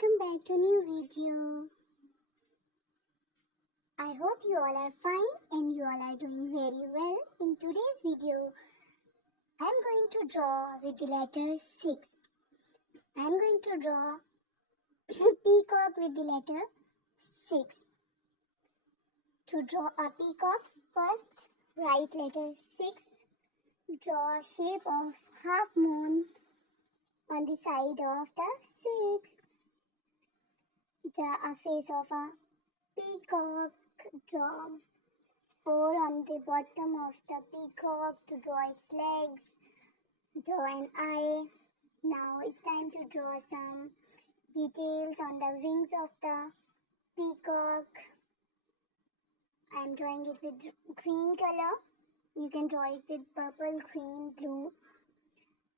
welcome back to new video. I hope you all are fine and you all are doing very well. In today's video, I'm going to draw with the letter 6. I'm going to draw peacock with the letter 6. To draw a peacock, first write letter 6. Draw a shape of half moon on the side of the 6. Draw a face of a peacock. Draw 4 on the bottom of the peacock to draw its legs. Draw an eye. Now it's time to draw some details on the wings of the peacock. I am drawing it with green color. You can draw it with purple, green, blue.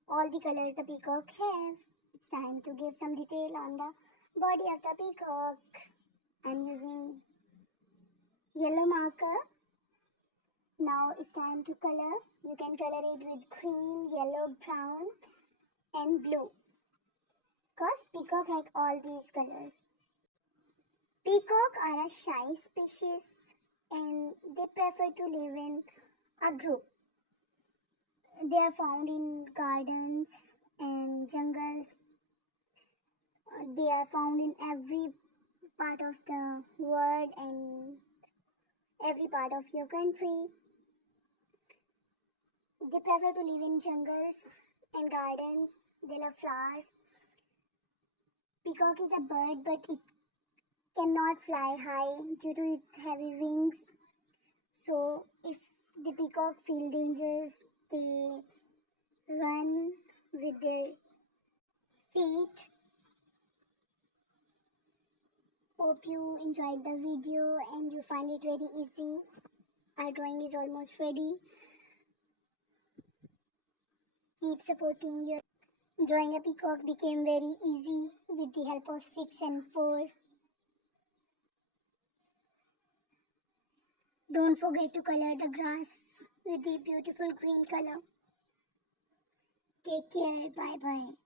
All the colors the peacock have. It's time to give some detail on the body of the peacock. I'm using yellow marker. Now it's time to color. You can color it with green, yellow, brown and blue. Because peacock have all these colors. Peacock are a shy species and they prefer to live in a group. They are found in gardens and jungles. They are found in every part of the world and every part of your country. They prefer to live in jungles and gardens. They love flowers. Peacock is a bird, but it cannot fly high due to its heavy wings. So if the peacock feel dangerous, they run with their feet. Hope you enjoyed the video and you find it very easy. Our drawing is almost ready. Keep supporting your drawing. A peacock became very easy with the help of 6 and 4. Don't forget to color the grass with the beautiful green color. Take care. Bye bye.